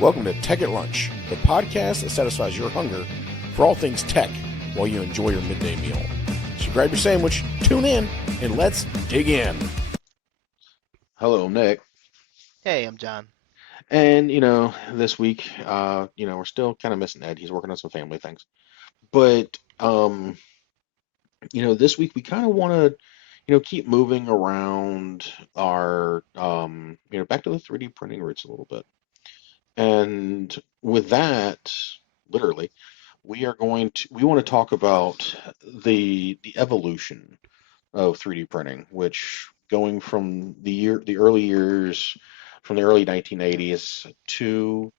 Welcome to Tech at Lunch, the podcast that satisfies your hunger for all things tech while you enjoy your midday meal. So grab your sandwich, tune in, and let's dig in. Hello, Nick. Hey, I'm John. And, this week, we're still kind of missing Ed. He's working on some family things. But, this week we kind of want to, keep moving around our, back to the 3D printing roots a little bit. And with that, literally, we want to talk about the evolution of 3D printing, which going from the early years, from the early 1980s to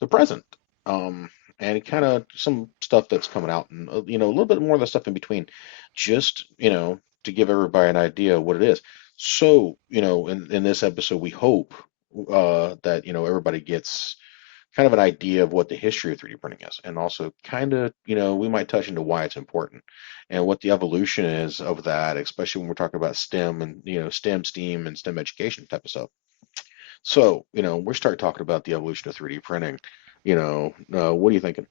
the present. And kind of some stuff that's coming out, and a little bit more of the stuff in between, just to give everybody an idea of what it is. So, in this episode, we hope that everybody gets kind of an idea of what the history of 3D printing is, and also kind of, we might touch into why it's important and what the evolution is of that, especially when we're talking about STEM and, STEM, STEAM, and STEM education type of stuff. So, we start talking about the evolution of 3D printing. What are you thinking?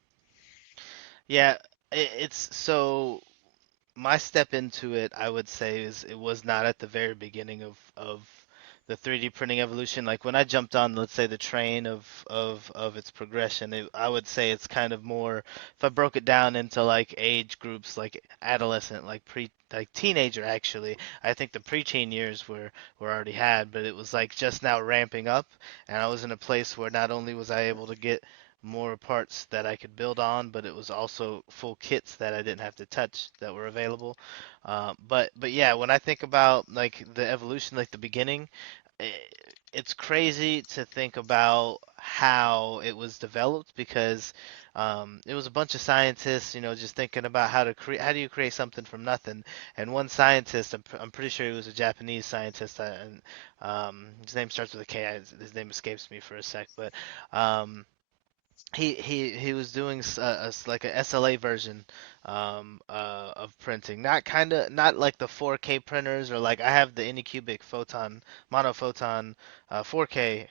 Yeah, it's so my step into it, I would say, is it was not at the very beginning of the 3D printing evolution. Like when I jumped on, let's say, the train of its progression, I would say it's kind of more, if I broke it down into like age groups, like adolescent, like like teenager actually. I think the preteen years were already had, but it was like just now ramping up, and I was in a place where not only was I able to get more parts that I could build on, but it was also full kits that I didn't have to touch that were available. But yeah, when I think about like the evolution, like the beginning, i it's crazy to think about how it was developed because it was a bunch of scientists, just thinking about how do you create something from nothing. And one scientist, I'm pretty sure he was a Japanese scientist, and his name starts with a K. His name escapes me for a sec, but um, he was doing like a SLA version of printing, not like the 4K printers or like I have the Anycubic photon monophoton 4K,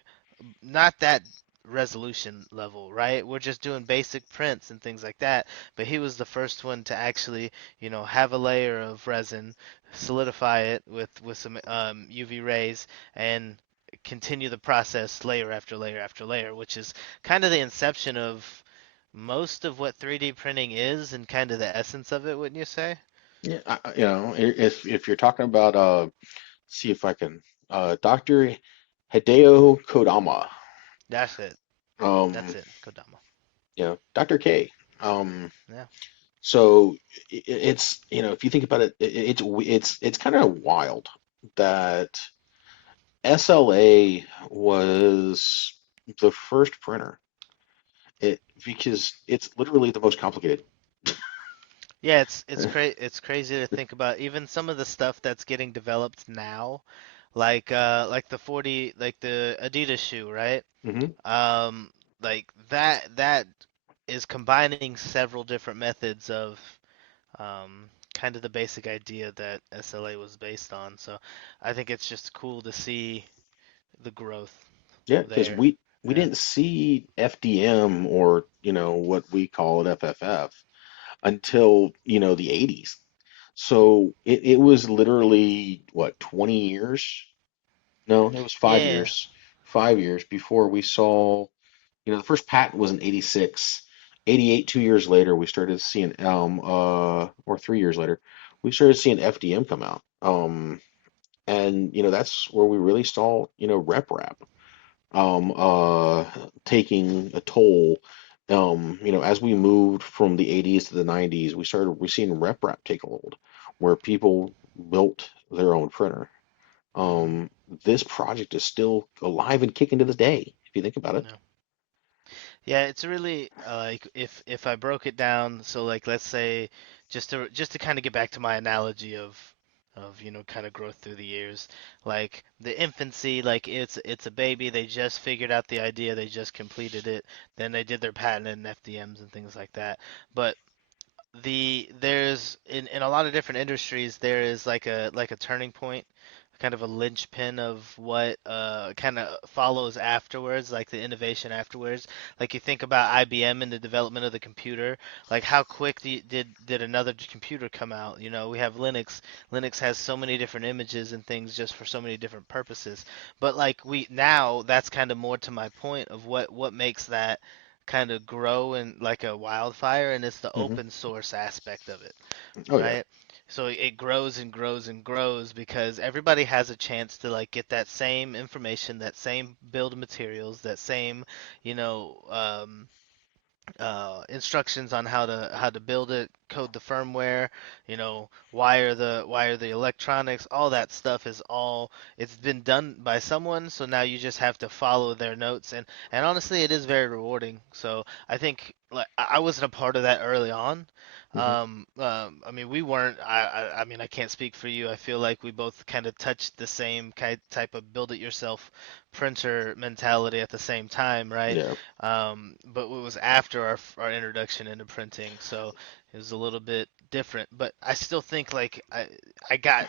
not that resolution level, right? We're just doing basic prints and things like that. But he was the first one to actually, have a layer of resin, solidify it with some UV rays, and continue the process layer after layer after layer, which is kind of the inception of most of what 3D printing is and kind of the essence of it, wouldn't you say? Yeah, if you're talking about see if I can Dr. Hideo Kodama, That's it. um, That's it. Kodama. Dr. K. Um, Yeah. so it's if you think about it, it's kind of wild that SLA was the first printer. Because it's literally the most complicated. Yeah, it's crazy to think about even some of the stuff that's getting developed now, like the 40 like the Adidas shoe, right? Hmm. Um like that is combining several different methods of kind of the basic idea that SLA was based on. So I think it's just cool to see the growth Yeah, because there. we Yeah. didn't see FDM, or what we call it FFF, until the 80s. So it was literally what, 20 years? No, it was five Yeah. years. 5 years before we saw, the first patent was in 86. 88, 2 years later, we started seeing or 3 years later, we started seeing FDM come out. And that's where we really saw, RepRap taking a toll. As we moved from the 80s to the 90s, we're seeing RepRap take a hold, where people built their own printer. Hmm. Um, this project is still alive and kicking to this day, if you think about it. Yeah. Yeah, it's really like if I broke it down, so like let's say just to kind of get back to my analogy of kind of growth through the years, like the infancy, like it's a baby, they just figured out the idea, they just completed it, then they did their patent and FDMs and things like that. But there's in a lot of different industries there is like a turning point, kind of a linchpin of what kind of follows afterwards, like the innovation afterwards. Like you think about IBM and the development of the computer, like how quick did another computer come out? You know, we have Linux. Linux has so many different images and things just for so many different purposes. But like we now, that's kind of more to my point of what makes that kind of grow in like a wildfire, and it's the Hmm. open source aspect of it, Oh yeah. right? So it grows and grows and grows because everybody has a chance to like get that same information, that same build materials, that same, you know, instructions on how to build it, code the firmware, you know, wire the electronics, all that stuff is all it's been done by someone, so now you just have to follow their notes and honestly it is very rewarding. So I think like I wasn't a part of that early on. Hmm. I mean we weren't I mean I can't speak for you. I feel like we both kind of touched the same type of build it yourself printer mentality at the same time, right? Yeah. But it was after our introduction into printing, so it was a little bit different. But I still think like I got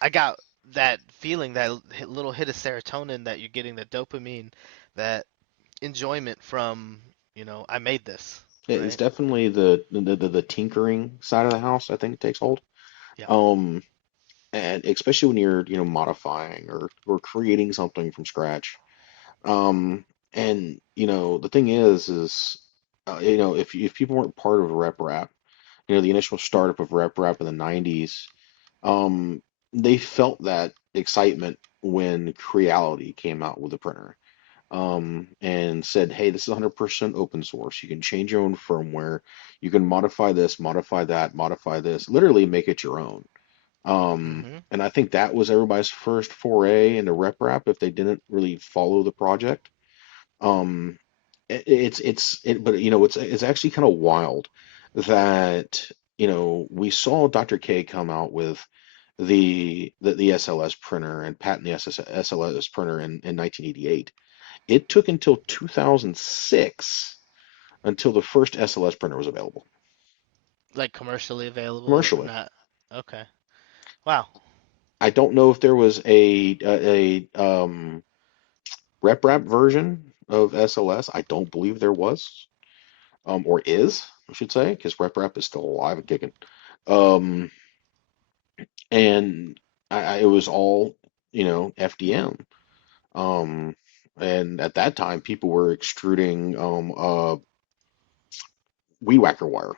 I got that feeling, that little hit of serotonin that you're getting, the dopamine, that enjoyment from, you know, I made this, It's right? definitely the tinkering side of the house, I think, takes hold. Yeah. Um, and especially when you're, modifying or creating something from scratch. And the thing is, if people weren't part of RepRap, the initial startup of RepRap in the 90s, um, they felt that excitement when Creality came out with the printer. And said, hey, this is 100% open source. You can change your own firmware. You can modify this, modify that, modify this, literally make it your own. Hmm. And I think that was everybody's first foray into RepRap if they didn't really follow the project. Um, but it's actually kind of wild that we saw Dr. K come out with the SLS printer and patent the SLS printer in 1988. It took until 2006 until the first SLS printer was available Like commercially available or commercially. not? Okay. Wow. I don't know if there was a RepRap version of SLS. I don't believe there was, or is, I should say, because RepRap is still alive and kicking. Um, and it was all, FDM. Um, and at that time, people were extruding weed whacker wire.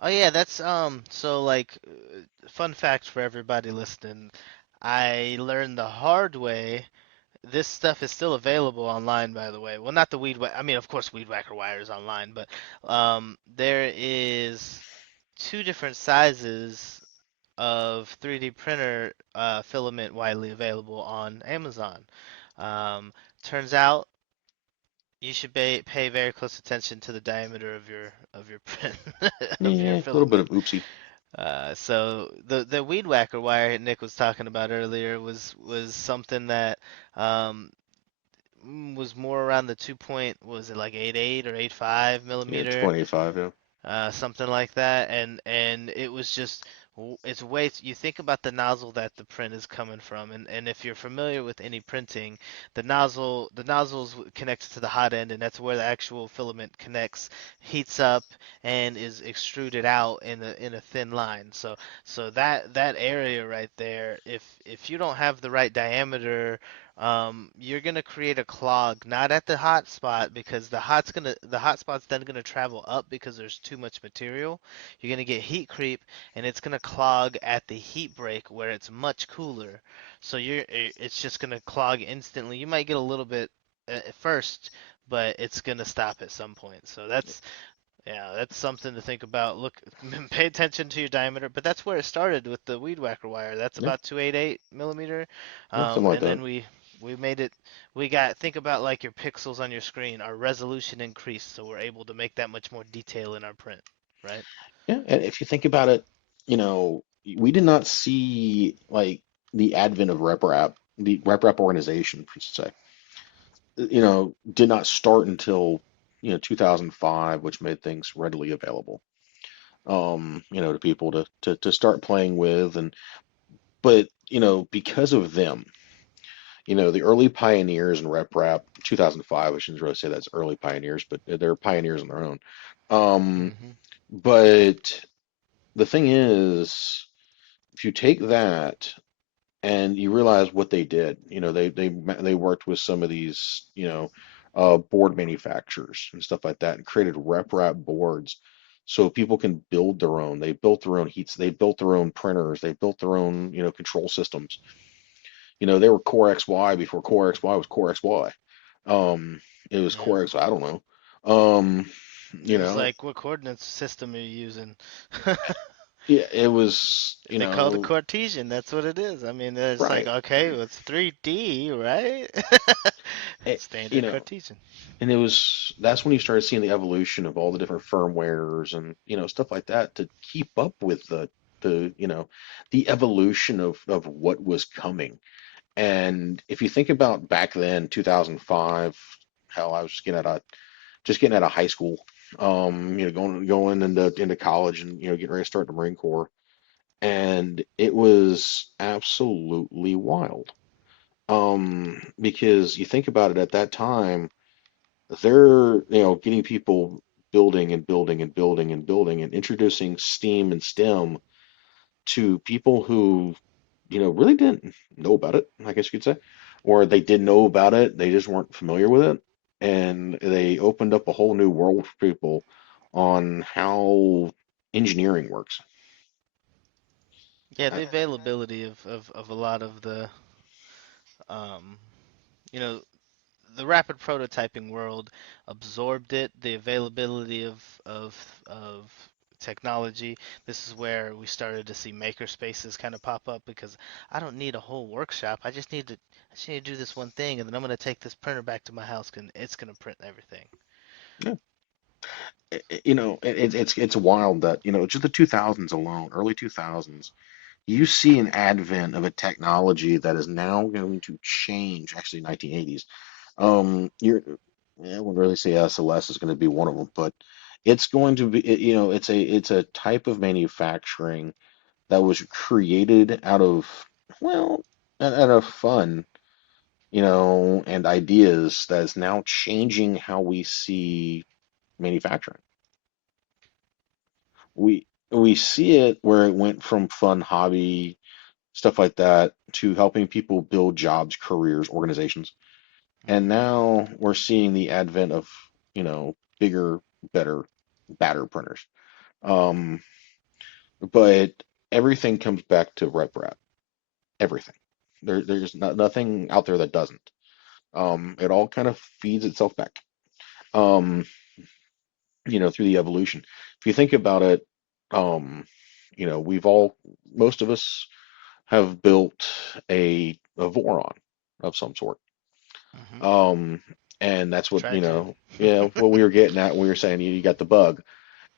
Oh yeah, that's so like fun fact for everybody listening. I learned the hard way. This stuff is still available online, by the way. Well, not the I mean, of course, Weed Whacker wire is online, but there is two different sizes of 3D printer filament widely available on Amazon. Um, turns out you should pay very close attention to the diameter of your print of your Yeah, a little bit filament. of oopsie. So the weed whacker wire Nick was talking about earlier was something that um, was more around the 2 point, was it like 8.8 or 8.5 Yeah, millimeter, 2.85, yeah. something like that, and it was just it's way you think about the nozzle that the print is coming from, and if you're familiar with any printing, the nozzle's connected to the hot end, and that's where the actual filament connects, heats up, and is extruded out in a thin line. So that area right there, if you don't have the right diameter, you're gonna create a clog, not at the hot spot, because the hot spot's then gonna travel up because there's too much material. You're gonna get heat creep, and it's gonna clog at the heat break where it's much cooler. So it's just gonna clog instantly. You might get a little bit at first, but it's gonna stop at some point. So that's something to think about. Look, pay attention to your diameter, but that's where it started with the weed whacker wire. That's Yeah, about 2.88 millimeter, yeah, something like and that. then we made it. We got think about like your pixels on your screen. Our resolution increased, so we're able to make that much more detail in our print, right? Yeah, and if you think about it, we did not see like the advent of RepRap, the RepRap organization, per se, did not start until 2005, which made things readily available, to people to start playing with. And But, because of them, the early pioneers in RepRap, 2005, I shouldn't really say that's early pioneers, but they're pioneers on their own. Um, Hmm. but the thing is, if you take that and you realize what they did, they worked with some of these, board manufacturers and stuff like that, and created RepRap boards so people can build their own. They built their own heats, they built their own printers, they built their own, control systems. They were Core XY before Core XY was Core XY. Um, it was Yeah. Core X, I don't know. Um, It you was know, like, what coordinate system are you using? yeah, it was, They called it Cartesian. That's what it is. I mean, it's like, right. okay, well, it's 3D, right? It, you Standard know, Cartesian. and that's when you started seeing the evolution of all the different firmwares and, stuff like that to keep up with the evolution of what was coming. And if you think about back then, 2005, hell, I was just getting out of high school, going into college and getting ready to start the Marine Corps, and it was absolutely wild. Because you think about it at that time, they're getting people building and building and building and building and introducing STEAM and STEM to people who really didn't know about it, I guess you could say, or they did know about it, they just weren't familiar with it, and they opened up a whole new world for people on how engineering works. Yeah, I, the availability of a lot of um, you know, the rapid prototyping world absorbed it, the availability of technology. This is where we started to see maker spaces kind of pop up because I don't need a whole workshop. I just need to do this one thing, and then I'm gonna take this printer back to my house and it's gonna print everything. yeah, it's wild that just the 2000s alone, early 2000s, you see an advent of a technology that is now going to change. Actually, 1980s. I wouldn't really say SLS is going to be one of them, but it's going to be, it's a type of manufacturing that was created out of, well, out of fun, and ideas that is now changing how we see manufacturing. We see it where it went from fun hobby stuff like that to helping people build jobs, careers, organizations. And Hmm. now we're seeing the advent of, bigger, better, badder printers. Um, but everything comes back to RepRap. Everything. There's nothing out there that doesn't. It all kind of feeds itself back. Um, through the evolution. If you think about it, um, most of us have built a Voron of some sort. Hmm. Um, and that's what, Try to. yeah, what we were getting at when we were saying you got the bug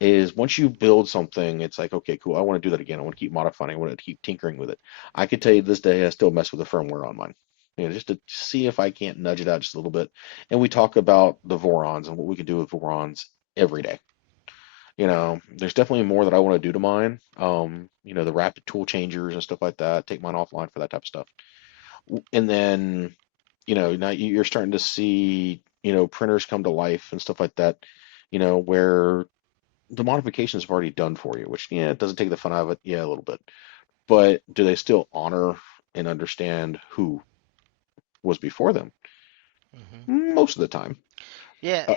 is once you build something, it's like, okay, cool. I want to do that again. I want to keep modifying. I want to keep tinkering with it. I could tell you this day, I still mess with the firmware on mine. Just to see if I can't nudge it out just a little bit. And we talk about the Vorons and what we can do with Vorons every day. There's definitely more that I want to do to mine. The rapid tool changers and stuff like that. Take mine offline for that type of stuff. And then, now you're starting to see, printers come to life and stuff like that, where the modifications have already done for you, which, yeah, it doesn't take the fun out of it. Yeah, a little bit. But do they still honor and understand who was before them? Hmm. Most of the time, Yeah,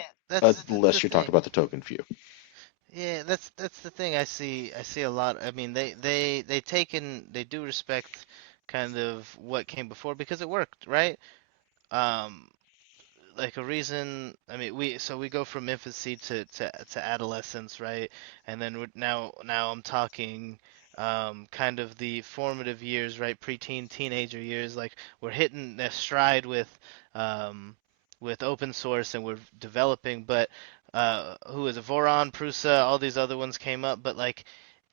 uh, that's the unless you're talking thing. about the token few. Yeah, that's the thing I see a lot. I mean, they do respect kind of what came before because it worked, right? Um, like a reason, I mean, we go from infancy to adolescence, right? And then now I'm talking kind of the formative years, right? Preteen, teenager years, like we're hitting the stride um with open source and we're developing, but who is it? Voron, Prusa, all these other ones came up, but like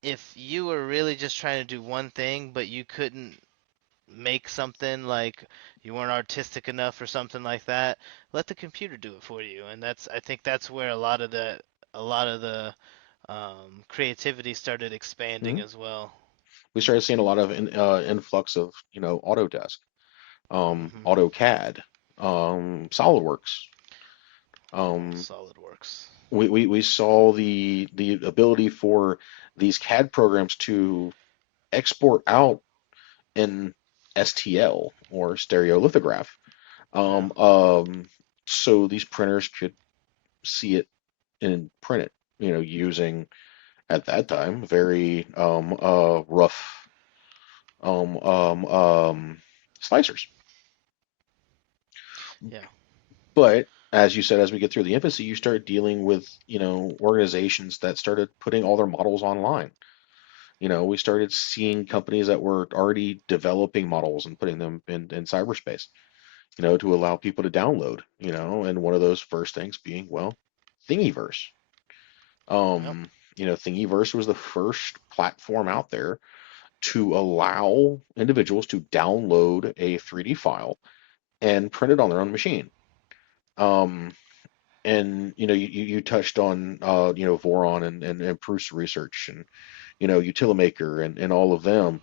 if you were really just trying to do one thing but you couldn't make something, like you weren't artistic enough or something like that, let the computer do it for you. And I think that's where a lot of the creativity started expanding Hmm? as well. We started seeing a lot of influx of, Autodesk, Hmm. AutoCAD, SolidWorks. Oh, Um, SolidWorks. we saw the ability for these CAD programs to export out in STL or stereolithograph. Yeah. Um, um, so these printers could see it and print it, using at that time very rough um, um, um, slicers. Yeah. But as you said, as we get through the infancy, you start dealing with, organizations that started putting all their models online. We started seeing companies that were already developing models and putting them in cyberspace, to allow people to download, and one of those first things being, well, Thingiverse. Yep. Thingiverse was the first platform out there to allow individuals to download a 3D file and print it on their own machine. Um, and you touched on Voron and Prusa Research and Utilimaker and all of them,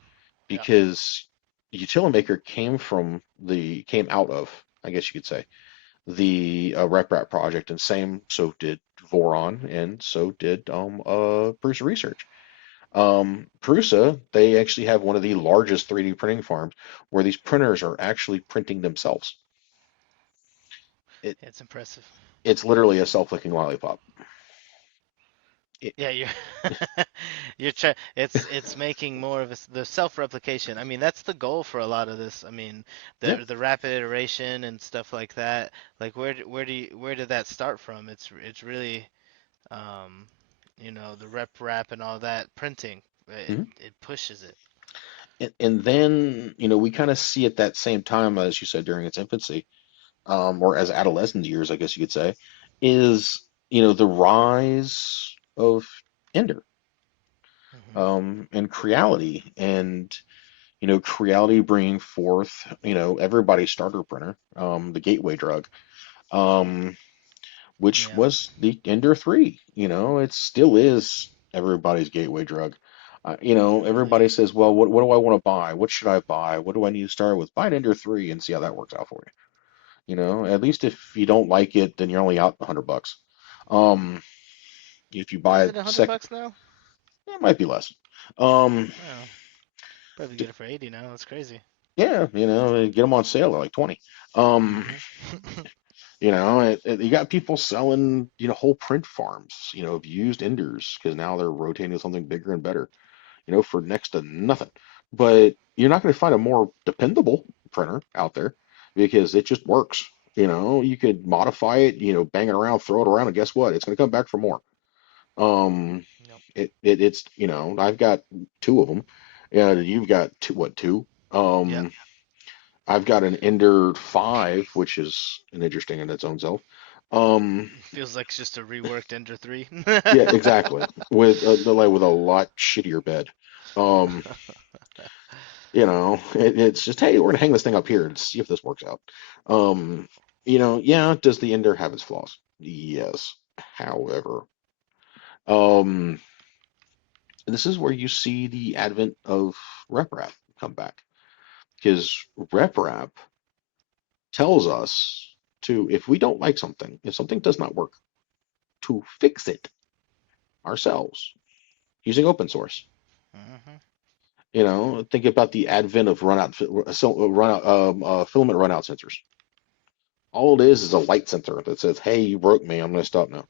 Yeah. because Utilimaker came out of, I guess you could say, the RepRap project, and same so did Voron, and so did Prusa Research. Prusa, they actually have one of the largest 3D printing farms where these printers are actually printing themselves. It, It's impressive. it's literally a self-licking lollipop. It, Yeah, you're you're try it's making more of the self-replication. I mean, that's the goal for a lot of this. I mean, yeah. the rapid iteration and stuff like that. Like where did that start from? It's really um the rep rap and all that printing. Mhm. It pushes it. And then, we kind of see at that same time, as you said, during its infancy, or as adolescent years, I guess you could say, is, the rise of Ender, Hmm. and Creality, and, Creality bringing forth, everybody's starter printer, the gateway drug, um, which Yeah. was the Ender 3. It still is everybody's gateway drug. Really. Everybody says, well, what do I want to buy? What should I buy? What do I need to start with? Buy an Ender 3 and see how that works out for you. At least if you don't like it, then you're only out $100. Um, if you buy Is a it 100 second, bucks now? it might be less. Um, Oh, probably d- get it for 80 now. That's crazy. yeah, get them on sale at like 20. Um, Hmm. you got people selling, whole print farms, of used Enders because now they're rotating to something bigger and better, for next to nothing. But you're not going to find a more dependable printer out there because it just works. You could modify it, bang it around, throw it around, and guess what? It's going to come back for more. Um, Yep. it's, I've got two of them. Yeah, you've got two, what, two? Yep. I've got an Ender 5, which is an interesting in its own self. Um, Feels like it's just a reworked Ender 3. yeah, exactly. With a lot shittier bed. Um, it's just, hey, we're gonna hang this thing up here and see if this works out. Um, yeah, does the Ender have its flaws? Yes. However, um, this is where you see the advent of RepRap come back, because RepRap tells us to, if we don't like something, if something does not work, to fix it ourselves using open source. Hmm. Think about the advent of filament runout sensors. All it is a light sensor that says, "Hey, you broke me. I'm going to stop now."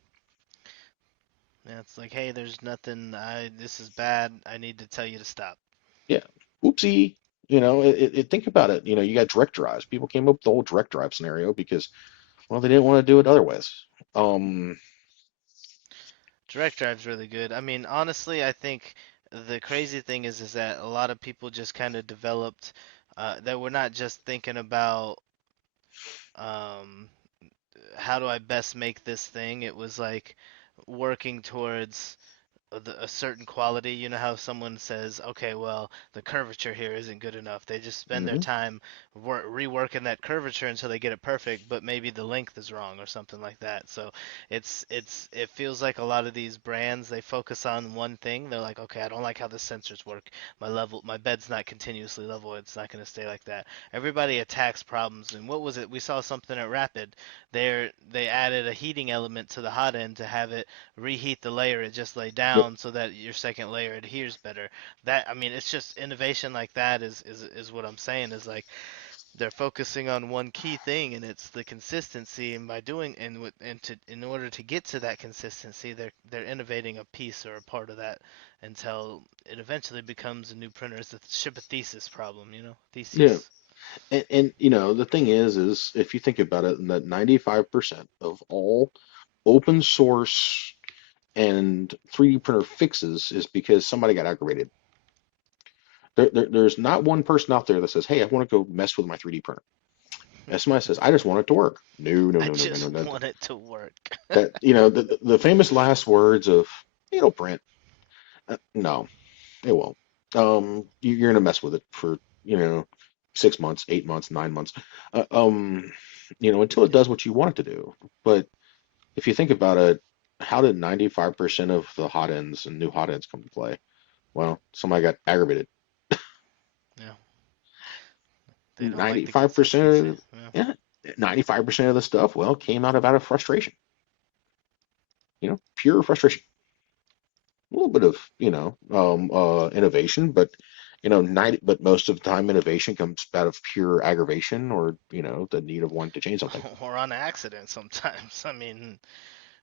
Yeah, it's like, hey, there's nothing. This is bad. I need to tell you to stop. Yeah, oopsie. Think about it. You got direct drives. People came up with the whole direct drive scenario because, well, they didn't want to do it otherwise. Um, Direct drive's really good. I mean, honestly, I think the crazy thing is that a lot of people just kind of developed that we're not just thinking about um, how do I best make this thing. It was like working towards. a certain quality. You know how someone says, okay, well, the curvature here isn't good enough. They just spend their Hmm. time reworking that curvature until they get it perfect, but maybe the length is wrong or something like that. So it feels like a lot of these brands, they focus on one thing. They're like, okay, I don't like how the sensors work. My bed's not continuously level. It's not going to stay like that. Everybody attacks problems. And what was it? We saw something at Rapid. They added a heating element to the hot end to have it reheat the layer it just laid Yep. down so that your second layer adheres better. That, I mean, it's just innovation like that is what I'm saying, is like they're focusing on one key thing, and it's the consistency. And by doing in order to get to that consistency, they're innovating a piece or a part of that until it eventually becomes a new printer. It's a ship a thesis problem, Yeah. thesis. And the thing is if you think about it, that 95% of all open source and 3D printer fixes is because somebody got aggravated. There's not one person out there that says, "Hey, I want to go mess with my 3D printer." And somebody says, "I just want it to work." No, no, I no, no, no, just no. want it to work. That the famous last words of it'll print. No, it won't. You're gonna mess with it for 6 months, 8 months, 9 months, uh, um, until it does what you want it to do. But if you think about it, how did 95% of the hot ends and new hot ends come to play? Well, somebody got aggravated. Yeah, they don't like the 95%, consistency. of, Yeah. yeah, 95% of the stuff, well, came out of frustration. Pure frustration. A little bit of innovation, but 90, but most of the time innovation comes out of pure aggravation, or the need of wanting to change something. Or on accident sometimes. I mean,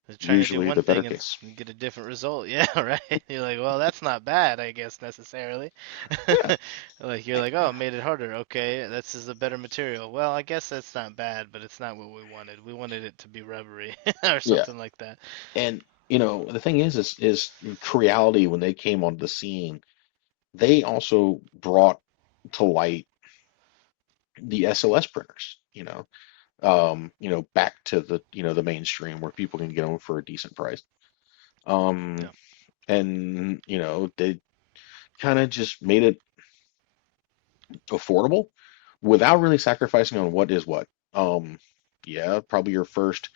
they're trying to do Usually one the better thing and case. get a different result. Yeah, right. You're like, well, that's not bad, I guess necessarily. Yeah, Like you're like, oh, it made it harder. Okay, this is a better material. Well, I guess that's not bad, but it's not what we wanted. We wanted it to be rubbery or yeah. something like that. And the thing is Creality, when they came onto the scene, they also brought to light the SLS printers. Back to the mainstream where people can get them for a decent price. Um, Yeah. and they kind of just made it affordable without really sacrificing on what is what. Um, yeah, probably your first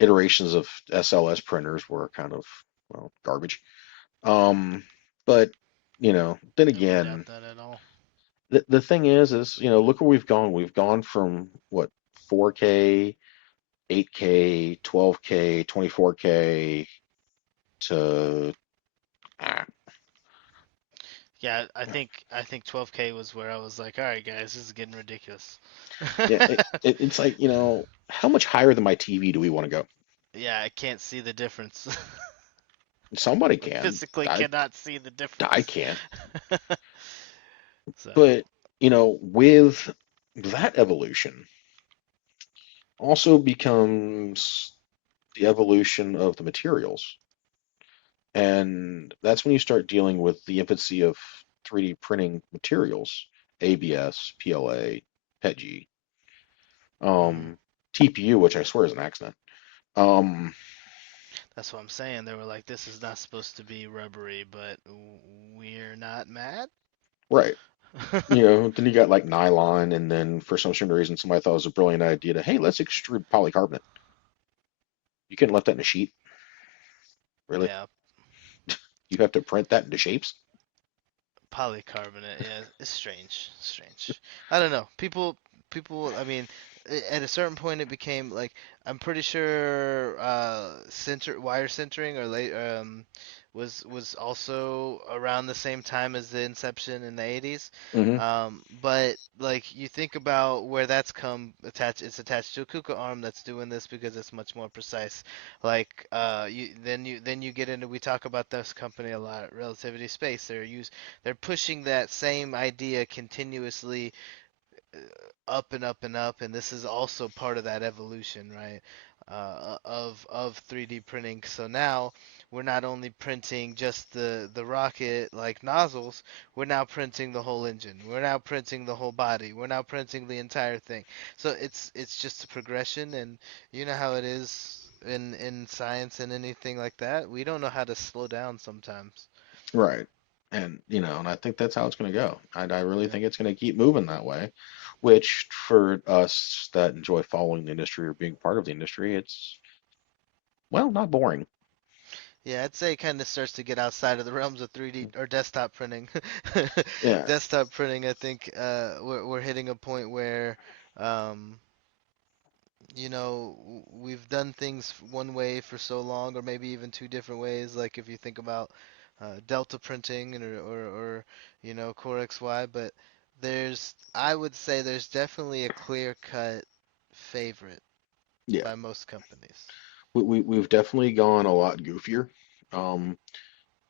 iterations of SLS printers were kind of, well, garbage. Um, but then I wouldn't doubt again, that at all. the thing is look where we've gone. We've gone from what, 4K, 8K, 12K, 24K to ah, Yeah, I think 12K was where I was like, all right, guys, this is getting ridiculous. yeah. It's like, how much higher than my TV do we want to go? Yeah, I can't see the difference. Somebody I can. physically I cannot see the I difference. can't. So, But with that evolution also becomes the evolution of the materials. And that's when you start dealing with the infancy of 3D printing materials, ABS, PLA, PETG, mm, um, TPU, which I swear is an accident. Um, that's what I'm saying. They were like, this is not supposed to be rubbery, but we're not mad. right. Then you got like nylon, and then for some strange reason, somebody thought it was a brilliant idea to, hey, let's extrude polycarbonate. You couldn't let that in a sheet, really? Yeah, You have to print that into shapes? polycarbonate. Yeah, it's strange. Strange. I don't know. People. I mean, at a certain point, it became like I'm pretty sure wire centering or late was also around the same time as the inception in the 80s. Hmm. But like you think about where that's come attached, it's attached to a KUKA arm that's doing this because it's much more precise. Like you get into, we talk about this company a lot, Relativity Space. They're pushing that same idea continuously uh, up and up and up, and this is also part of that evolution, right? Of 3D printing. So now we're not only printing just the rocket like nozzles, we're now printing the whole engine. We're now printing the whole body. We're now printing the entire thing. So it's just a progression, and you know how it is. in science and anything like that, we don't know how to slow down sometimes. Right. And and I think that's how it's going to go. I really Yeah. think it's going to keep moving that way, which for us that enjoy following the industry or being part of the industry, it's, well, not boring. Yeah, I'd say it kind of starts to get outside of the realms of 3D or desktop printing. Yeah. Desktop printing, I think we're hitting a point where, um, we've done things one way for so long, or maybe even two different ways. Like if you think about delta printing or Core XY, but I would say there's definitely a clear-cut favorite Yeah. by most companies. We've definitely gone a lot goofier. Um,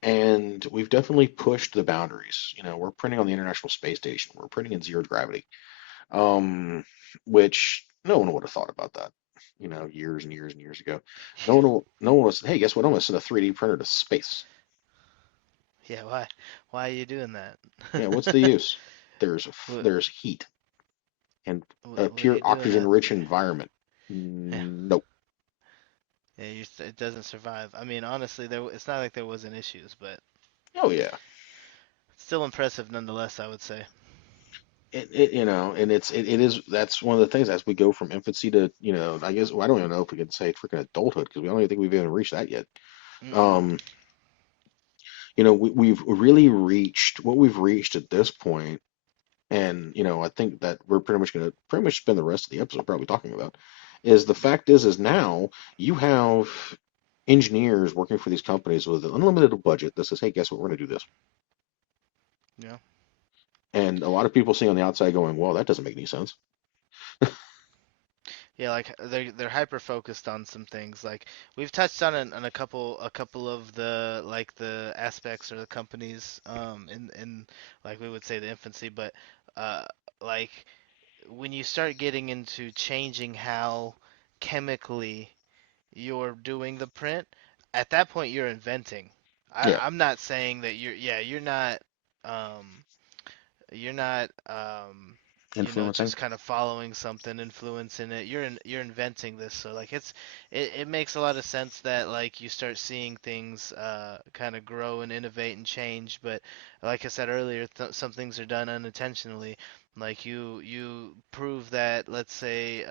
and we've definitely pushed the boundaries. We're printing on the International Space Station. We're printing in zero gravity. Um, which no one would have thought about that, years and years and years ago. No one was, hey, guess what? I'm gonna send a 3D printer to space. Yeah, why are you doing that? Yeah, what's the use? There's What, there's heat and a what are pure you doing that? oxygen-rich environment. Yeah, Nope. yeah, it doesn't survive. I mean, honestly, it's not like there wasn't issues, but Oh yeah. still impressive nonetheless, I would say. And it is, that's one of the things as we go from infancy to, I guess, well, I don't even know if we can say freaking adulthood because we don't even think we've even reached that yet. Mm-mm. Um, we've really reached what we've reached at this point, and I think that we're pretty much going to pretty much spend the rest of the episode probably talking about is the fact is now you have engineers working for these companies with an unlimited budget that says, hey, guess what? We're going to do this. Yeah. And a lot of people seeing on the outside going, well, that doesn't make any sense. Yeah, like they're hyper focused on some things. Like we've touched on a couple of the like the aspects or the companies in like we would say the infancy, but uh like when you start getting into changing how chemically you're doing the print, at that point you're inventing. Yeah, I'm not saying that um you're not influencing. just kind of following something, influencing it. You're inventing this. So like it makes a lot of sense that like you start seeing things kind of grow and innovate and change, but like I said earlier, some things are done unintentionally. Like you prove that, let's say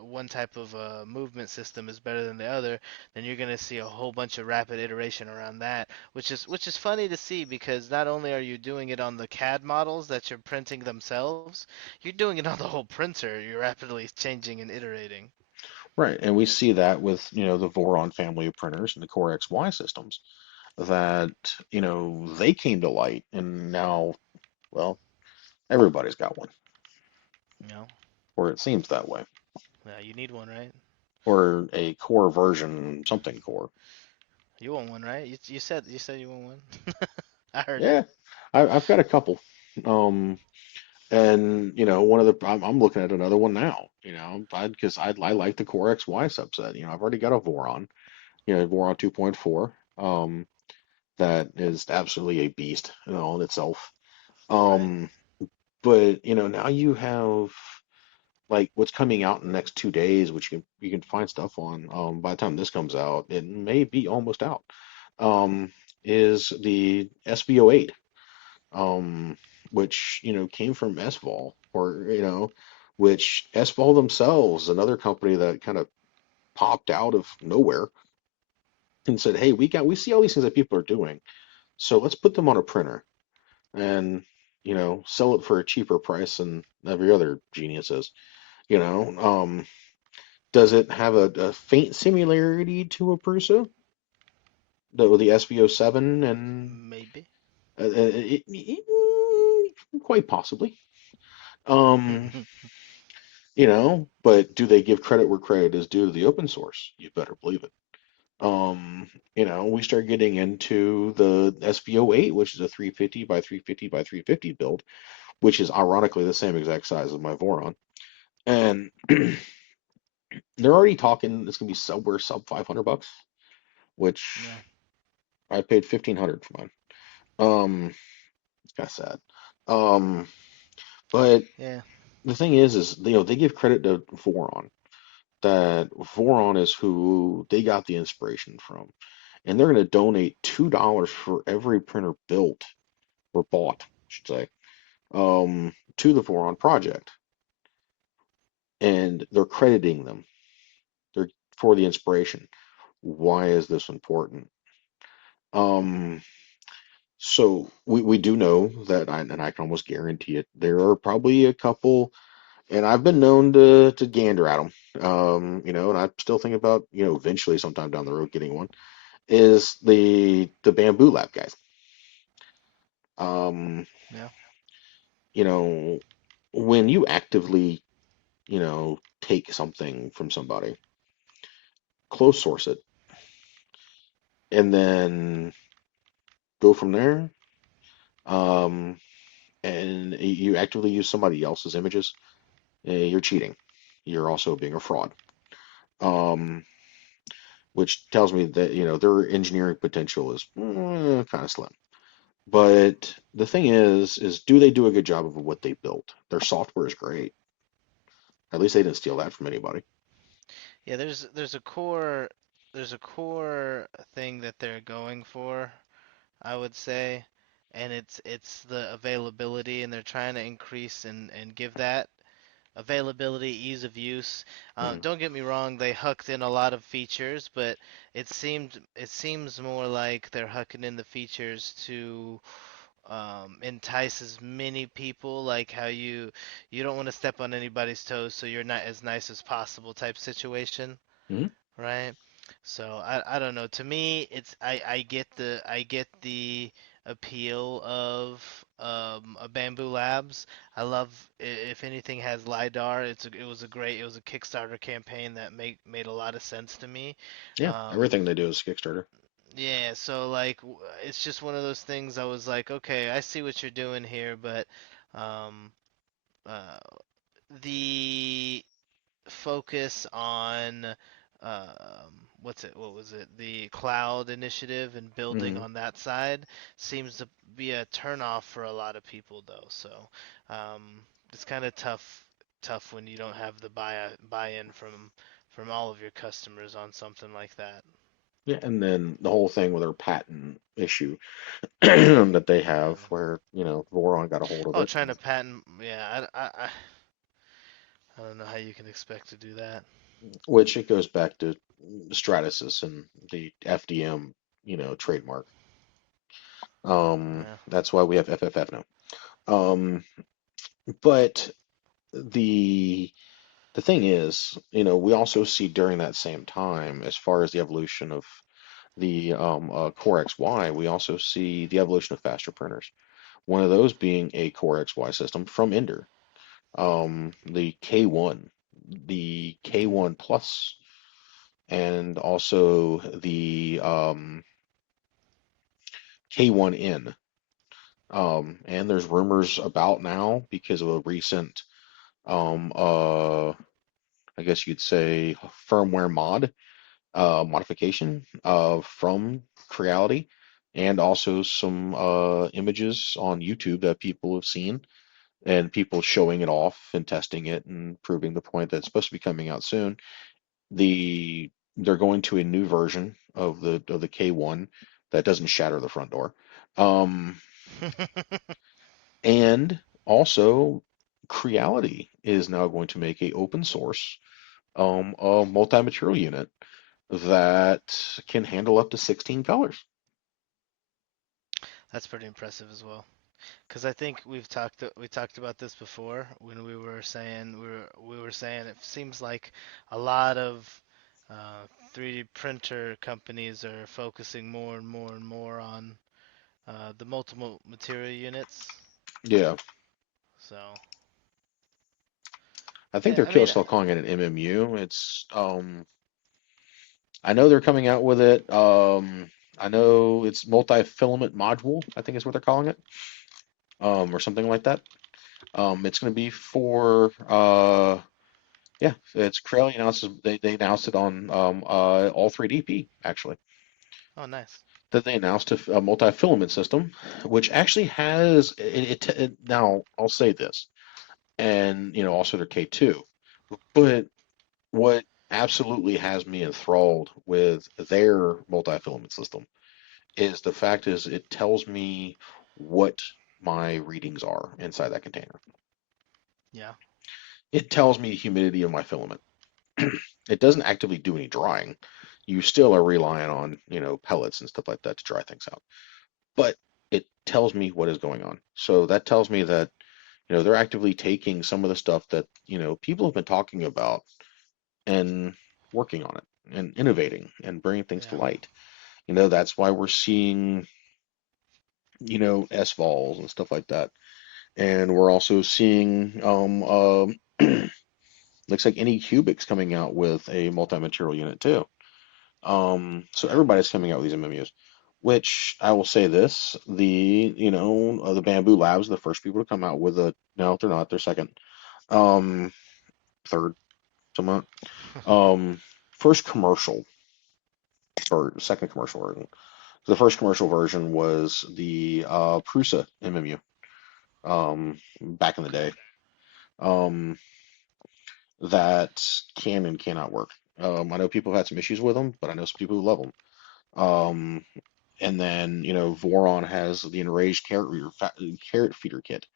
one type of movement system is better than the other, then you're gonna see a whole bunch of rapid iteration around that, which is funny to see because not only are you doing it on the CAD models that you're printing themselves, you're doing it on the whole printer. You're rapidly changing and iterating. Right. And we see that with, the Voron family of printers and the Core XY systems that, they came to light and now, well, everybody's got one, You know, or it seems that way, yeah, you need one, right? or a core version, something core. You want one, right? You said you want one. I heard it. Yeah, I've got a couple. Um, and one of the I'm looking at another one now. Because I like the Core XY subset. I've already got a Voron, Voron 2.4. That is absolutely a beast, in itself. Right. Um, but now you have like what's coming out in the next 2 days, which you can find stuff on. By the time this comes out, it may be almost out. Is the SBO8, um, which came from SVol, or which SVol themselves, another company that kind of popped out of nowhere and said, "Hey, we see all these things that people are doing, so let's put them on a printer and sell it for a cheaper price than every other genius is." You know, does it have a faint similarity to a Prusa? With the SVO7 and Maybe. quite possibly. Um, but do they give credit where credit is due to the open source? You better believe it. We start getting into the SVO8, which is a 350 by 350 by 350 build, which is ironically the same exact size as my Voron. And they're already talking it's gonna be somewhere sub $500, which Yeah. I paid 1,500 for mine. It's kind of sad. Um, but Yeah. the thing is they give credit to Voron. that Voron is who they got the inspiration from, and they're going to donate $2 for every printer built or bought, I should say, to the Voron project, and they're crediting them. They're for the inspiration. Why is this important? Um, so we do know that, and I can almost guarantee it, there are probably a couple, and I've been known to gander at them. And I still think about, eventually sometime down the road getting one, is the Bamboo Lab guys. Um, Yeah. you know, when you actively, take something from somebody, close source it, and then go from there, um, and you actively use somebody else's images, you're cheating. You're also being a fraud. Um, which tells me that, their engineering potential is kind of slim. But the thing is do they do a good job of what they built? Their software is great. At least they didn't steal that from anybody. Yeah, there's a core thing that they're going for, I would say, and it's the availability, and they're trying to increase and give that availability, ease of use. Mm, Don't get me wrong, they hucked in a lot of features, but it seems more like they're hucking in the features to entice as many people, like how you don't want to step on anybody's toes, so you're not as nice as possible type situation, mm, right? So I don't know. To me, I get the appeal of a Bamboo Labs. I love if anything has LiDAR. It was a Kickstarter campaign that made a lot of sense to me. yeah, Um, everything they do is Kickstarter. yeah, so like it's just one of those things. I was like, okay, I see what you're doing here, but um, uh, the focus on what was it, the cloud initiative and building Hmm. on that side seems to be a turnoff for a lot of people though. So um, it's kind of tough when you don't have the buy-in from all of your customers on something like that. Yeah, and then the whole thing with their patent issue that they have, Yeah. where Voron got a hold of Oh, it, trying to patent, yeah, I don't know how you can expect to do that. which it goes back to Stratasys and the FDM, trademark. Yeah. That's why we have FFF now. But the the thing is, we also see during that same time, as far as the evolution of the Core XY, we also see the evolution of faster printers. One of those being a Core XY system from Ender, the K1, the K1 Plus, and also the K1N. And there's rumors about now because of a recent, um, uh, I guess you'd say, firmware modification from Creality, and also some images on YouTube that people have seen, and people showing it off and testing it and proving the point that it's supposed to be coming out soon. They're going to a new version of the K1 that doesn't shatter the front door. Um, and also Creality is now going to make a open source a multi-material unit that can handle up to 16 colors. That's pretty impressive as well. Because I think we talked about this before when we were saying it seems like a lot of 3D printer companies are focusing more and more and more on the multiple material units. Yeah, So I think yeah, they're I mean, still calling it an MMU. I know they're coming out with it. I know it's multi-filament module, I think is what they're calling it, or something like that. It's going to be for yeah, it's Crayola announces they announced it on all 3DP actually. oh nice. That they announced a multi-filament system, which actually has now I'll say this, and also their K2. But what? absolutely has me enthralled with their multi-filament system is the fact is it tells me what my readings are inside that container. Yeah. It tells me the humidity of my filament. It doesn't actively do any drying. You still are relying on, pellets and stuff like that to dry things out. But it tells me what is going on. So that tells me that, they're actively taking some of the stuff that, people have been talking about and working on it and innovating and bringing things to Yeah. light. That's why we're seeing, S-vols and stuff like that. And we're also seeing looks like Anycubics coming out with a multi-material unit too. So Yeah. everybody's coming out with these MMUs, which I will say this, the Bamboo Labs, the first people to come out with a, no, they're not, they're second, um, third, somewhat, um, first commercial, or second commercial version. The first commercial version was the Prusa MMU, back in the day. Um, that can and cannot work. I know people have had some issues with them, but I know some people who love them. Um, and then, Voron has the enraged carrot feeder kit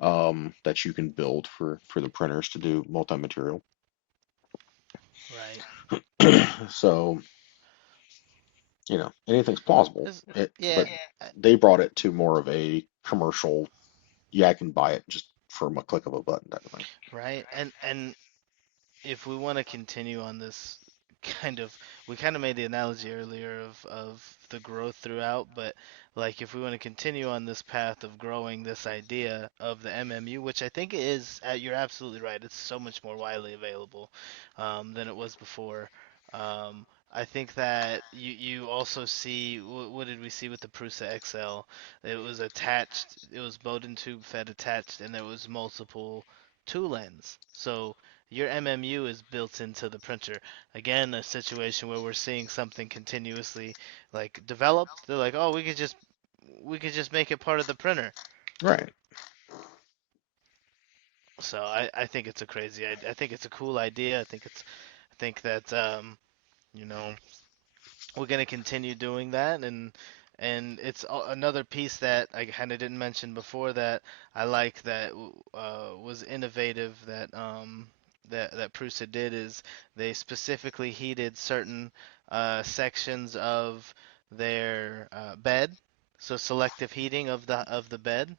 that you can build for the printers to do multi-material. Right. So, anything's plausible. It's, But yeah. uh, they brought it to more of a commercial, yeah, I can buy it just from a click of a button type of thing. Right. And if we want to continue on this kind of, we kind of made the analogy earlier of the growth throughout, but like if we want to continue on this path of growing this idea of the MMU, which I think is, you're absolutely right, it's so much more widely available than it was before. I think that you also see, what did we see with the Prusa XL? It was attached, it was Bowden tube fed attached, and there was multiple tool ends. So your MMU is built into the printer. Again, a situation where we're seeing something continuously like developed. They're like, oh, we could just make it part of the printer. Right. So I think it's a crazy. I think it's a cool idea. I think that you know we're gonna continue doing that, and it's another piece that I kind of didn't mention before that I like that was innovative that Prusa did is they specifically heated certain sections of their bed, so selective heating of the bed.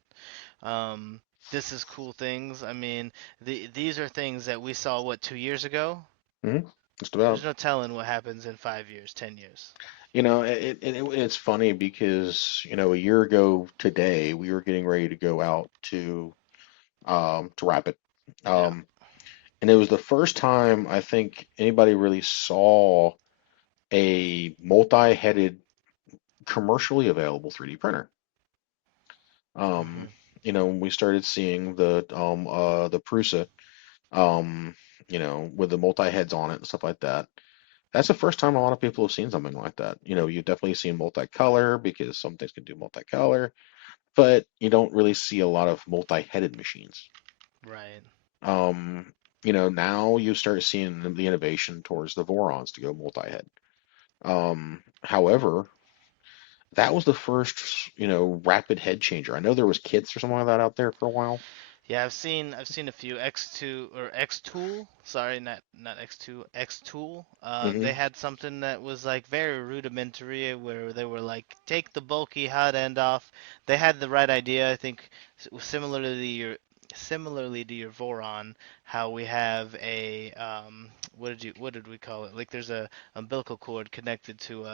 Um, this is cool things. I mean, these are things that we saw what 2 years ago. Hmm. Just There's about. no telling what happens in 5 years, 10 years. It's funny because, a year ago today, we were getting ready to go out to Rapid. Yeah. Um, and it was the first time I think anybody really saw a multi-headed commercially available 3D printer. Um, Mhm. when we started seeing the Prusa, um, with the multi-heads on it and stuff like that. That's the first time a lot of people have seen something like that. You've definitely seen multicolor because some things can do multicolor, but you don't really see a lot of multi-headed machines. Right. Um, now you start seeing the innovation towards the Vorons to go multi-head. However, that was the first, rapid head changer. I know there was kits or something like that out there for a while. Yeah, I've seen a few X2 or X Tool. Sorry, not X2, X Tool. They Hmm. had something that was like very rudimentary where they were like take the bulky hot end off. They had the right idea, I think, similarly to your Voron, how we have a what did we call it? Like there's a umbilical cord connected to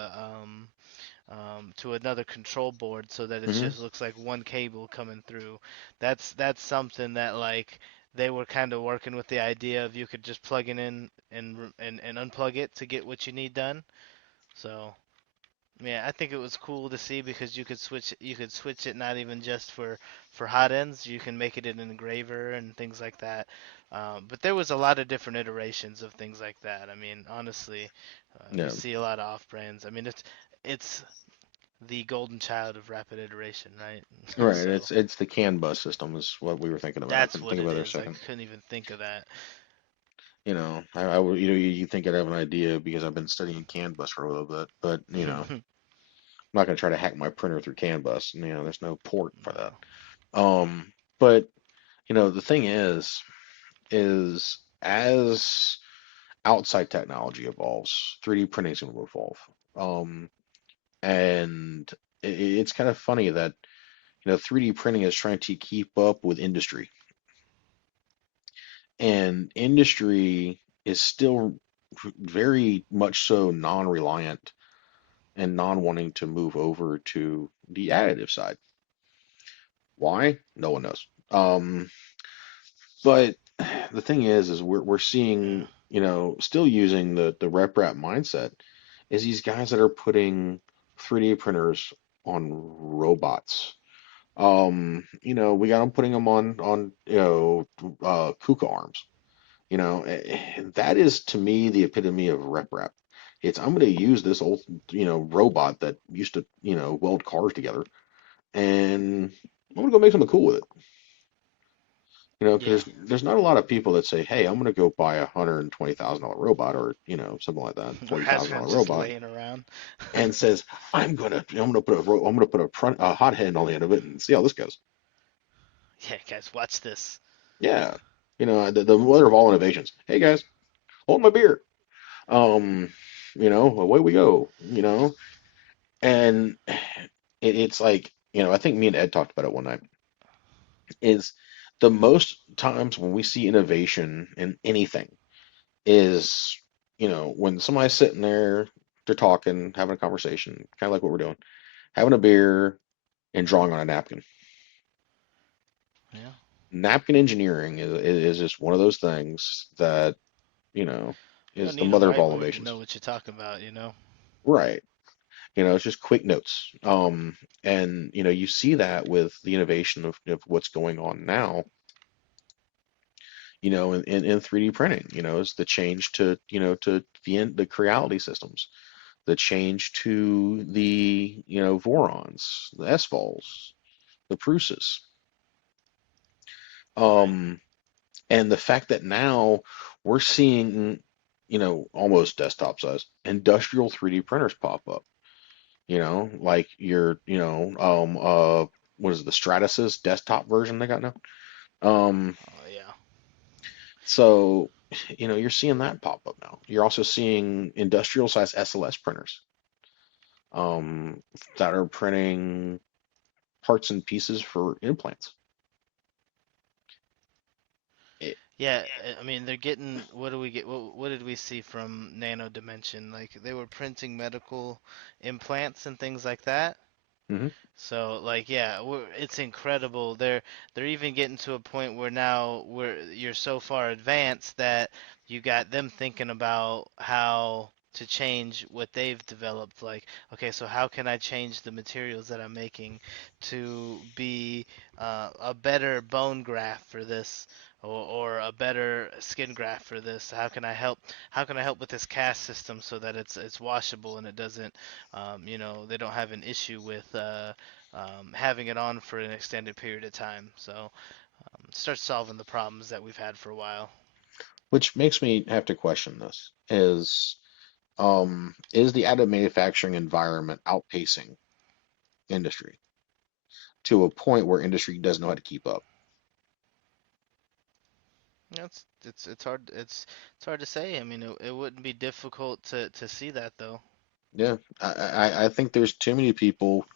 another control board so that it Hmm. just looks like one cable coming through. That's something that like they were kind of working with the idea of you could just plug it in and unplug it to get what you need done. So yeah, I think it was cool to see because you could switch it not even just for hot ends. You can make it an engraver and things like that. But there was a lot of different iterations of things like that. I mean, honestly, we Yeah, see a lot of off brands. I mean, it's the golden child of rapid iteration, right? right. So It's the CAN bus system is what we were thinking about. I that's couldn't what think it about it a is. I second. couldn't even think of that. You think I'd have an idea because I've been studying CAN bus for a little bit, but I'm not going to try to hack my printer through CAN bus. There's no port for that. No. But the thing is as outside technology evolves, 3D printing is going to evolve. Um, and it's kind of funny that 3D printing is trying to keep up with industry, and industry is still very much so non-reliant and non-wanting to move over to the additive side. Why? No one knows. But the thing is we're Yeah. seeing, still using the rep rap mindset is these guys that are putting 3D printers on robots. We got them putting them on KUKA arms. That is to me the epitome of rep rap. It's I'm going to use this old, robot that used to, weld cars together, and I'm going to go make something cool with it. Yeah. Because there's not a lot of people that say, "Hey, I'm going to go buy $120,000 robot or something like that, Or forty has thousand one dollar just robot," laying around. and says, I'm gonna put a hot hand on the end of it and see how this goes." Yeah, guys, watch this. Yeah, the mother of all innovations. Hey guys, hold my beer. Um, away we go. And it's like, I think me and Ed talked about it one night. Is the most times when we see innovation in anything is, when somebody's sitting there, they're talking, having a conversation, kind of like what we're doing, having a beer and drawing on a napkin. Yeah. Napkin engineering is just one of those things that, you know, You don't is the need a mother of all whiteboard to innovations. know what you're talking about. Right. It's just quick notes. And you see that with the innovation of what's going on now, in 3D printing, is the change to the Creality systems, the change to the, Vorons, the SVOLs, the Prusas. Right. Um, and the fact that now we're seeing, almost desktop size industrial 3D printers pop up, like your, what is it, the Stratasys desktop version they got now? Um, Oh yeah. so, you're seeing that pop up now. You're also seeing industrial size SLS printers, um, that are printing parts and pieces for implants. It, Yeah, I mean they're getting what do we get what did we see from Nano Dimension? Like they were printing medical implants and things like that. mhm. So like yeah, it's incredible. They're even getting to a point where now where you're so far advanced that you got them thinking about how to change what they've developed. Like, okay, so how can I change the materials that I'm making to be a better bone graft for this? Or a better skin graft for this. How can I help? How can I help with this cast system so that it's washable and it doesn't, they don't have an issue with having it on for an extended period of time. So start solving the problems that we've had for a while. Which makes me have to question this: is the additive manufacturing environment outpacing industry to a point where industry doesn't know how to keep up? Yeah, it's hard to say. I mean, it wouldn't be difficult to see that though. Yeah, I think there's too many people,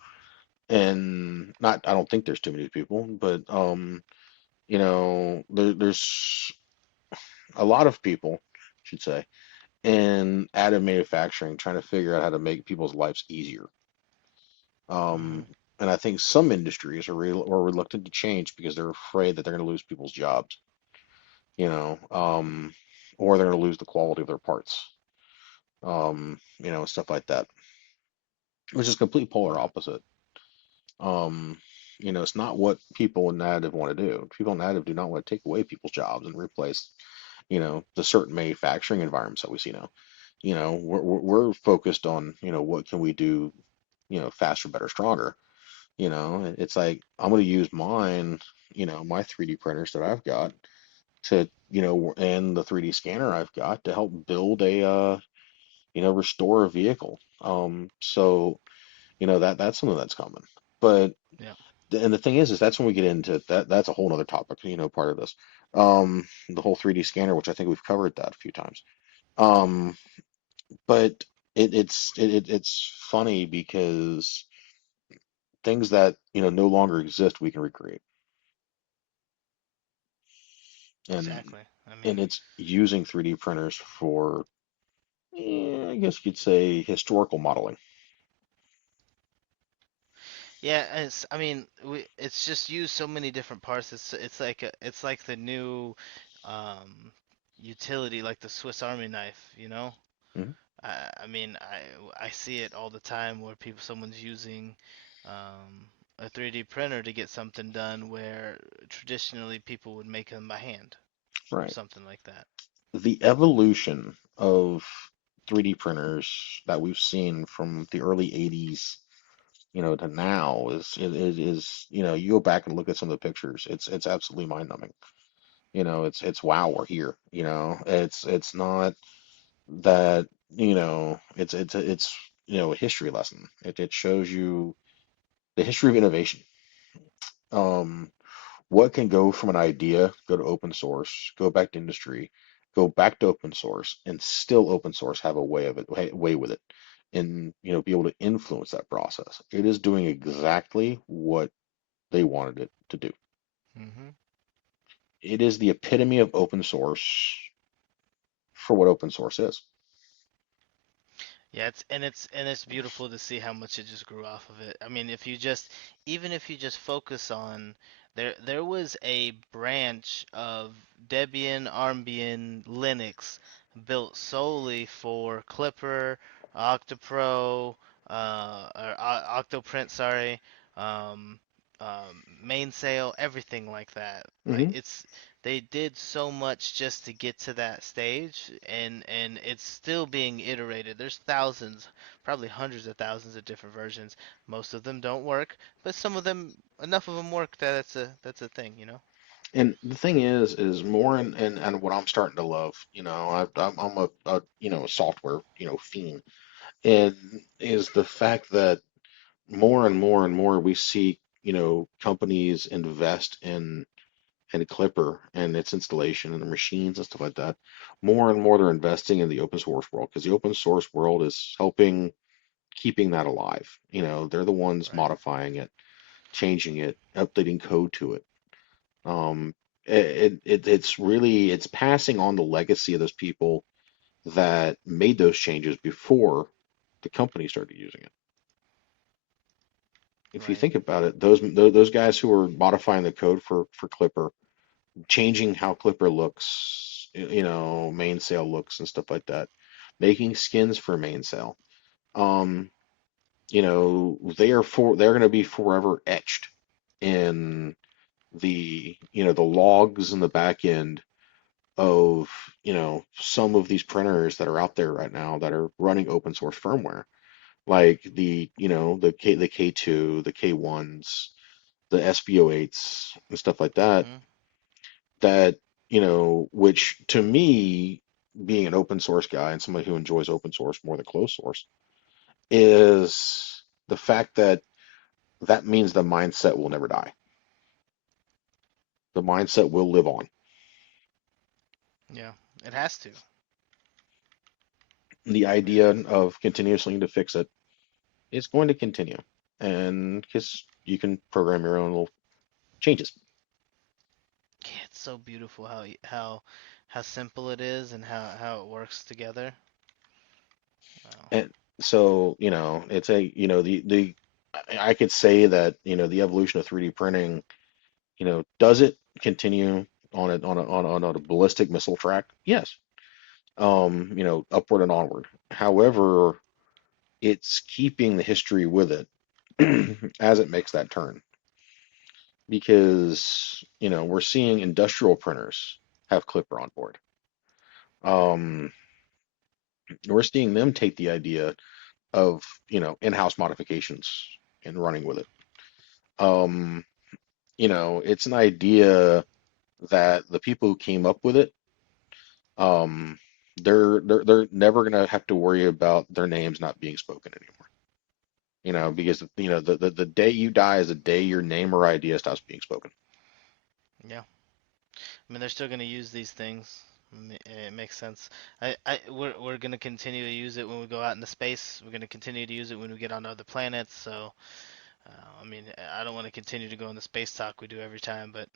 and not I don't think there's too many people, but there's a lot of people, I should say, in additive manufacturing trying to figure out how to make people's lives easier. Hmm. Um, and I think some industries are reluctant to change because they're afraid that they're going to lose people's jobs, you know, um, or they're going to lose the quality of their parts, stuff like that, which is complete polar opposite. Um, it's not what people in additive want to do. People in additive do not want to take away people's jobs and replace, the certain manufacturing environments that we see now. We're focused on, what can we do, faster, better, stronger. It's like I'm going to use my 3D printers that I've got to, and the 3D scanner I've got to help build restore a vehicle. So, that's something that's coming. But Yeah. and the thing is that's when we get into that. That's a whole other topic, part of this. The whole 3D scanner, which I think we've covered that a few times. Um, but it's funny because things that no longer exist we can recreate, and Exactly. I and mean, it's using 3D printers for, I guess you could say, historical modeling. yeah, I mean, it's just used so many different parts. It's like it's like the new um utility, like the Swiss Army knife, you know? Mhm. I mean, I see it all the time where someone's using a 3D printer to get something done where traditionally people would make them by hand or Right. something like that. The evolution of 3D printers that we've seen from the early 80s, to now is, you go back and look at some of the pictures, it's absolutely mind-numbing. It's wow, we're here. It's not that, it's a history lesson. It shows you the history of innovation. Um, what can go from an idea, go to open source, go back to industry, go back to open source, and still open source have a way with it, and be able to influence that process. It is doing exactly what they wanted it to do. Hmm. It is the epitome of open source for what open source is. Yeah, it's beautiful to see how much it just grew off of it. I mean, if you just even if you just focus on there was a branch of Debian, Armbian, Linux built solely for Clipper, Octopro, or Octoprint, sorry, um, Mainsail, everything like that. Like Hmm. they did so much just to get to that stage, and it's still being iterated. There's thousands, probably hundreds of thousands of different versions. Most of them don't work, but some of them, enough of them work that that's a thing, you know. And the thing is more, and what I'm starting to love, I'm a software, fiend, and is the fact that more and more and more we see, companies invest in Clipper and its installation and the machines and stuff like that. More and more they're investing in the open source world because the open source world is helping keeping that alive. They're the ones Right. modifying it, changing it, updating code to it. It's really it's passing on the legacy of those people that made those changes before the company started using it. If you Right. think about it, those guys who were modifying the code for Clipper, changing how Clipper looks, mainsail looks and stuff like that, making skins for mainsail. Um, they're going to be forever etched in the logs in the back end of, some of these printers that are out there right now that are running open source firmware, like the K2, the K1s, the SB08s and stuff like that, Mhm. that, which to me, being an open source guy and somebody who enjoys open source more than closed source, is the fact that that means the mindset will never die. The mindset will live on. Yeah. It has to. The It, idea of continuously need to fix it is going to continue. And because you can program your own little changes. yeah, it's so beautiful how simple it is and how it works together. Wow. And so, it's I could say that, the evolution of 3D printing, does it continue on a ballistic missile track? Yes. Upward and onward. However, it's keeping the history with it as it makes that turn. Because, we're seeing industrial printers have Clipper on board. Um, we're seeing them take the idea of, in-house modifications and running with it. Um, it's an idea that the people who came up with it, um, they're never gonna have to worry about their names not being spoken anymore. Because the day you die is the day your name or idea stops being spoken. Yeah. I mean, they're still going to use these things. It makes sense. We're going to continue to use it when we go out into space. We're going to continue to use it when we get on other planets. So, I mean, I don't want to continue to go into space talk we do every time, but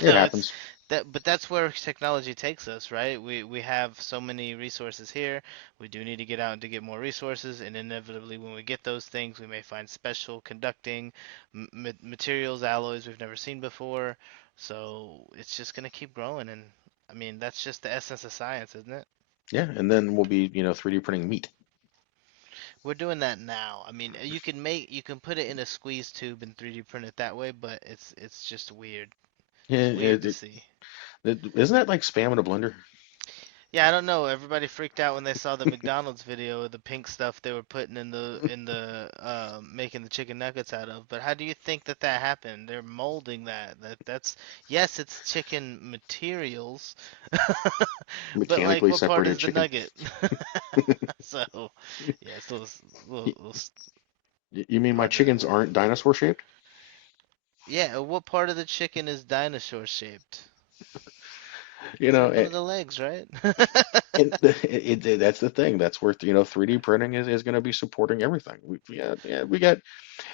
It it's happens. that. But that's where technology takes us, right? We have so many resources here. We do need to get out and to get more resources, and inevitably, when we get those things, we may find special conducting materials, alloys we've never seen before. So it's just gonna keep growing, and I mean, that's just the essence of science, isn't it? Yeah, and then we'll be 3D printing meat. We're doing that now. I mean, you can put it in a squeeze tube and 3D print it that way, but it's just weird. Yeah, It's weird to see. isn't that like spam in a blender? Yeah, I don't know. Everybody freaked out when they saw the McDonald's video of the pink stuff they were putting in the making the chicken nuggets out of. But how do you think that that happened? They're molding that. That's yes, it's chicken materials, but like, Mechanically what part separated is the chicken. nugget? So, yeah, it's Y- little You mean my hard to. chickens aren't dinosaur shaped? Yeah, what part of the chicken is dinosaur shaped? You It's know, like one of it, the legs, right? that's the thing. That's where 3D printing is going to be supporting everything. Yeah, we got,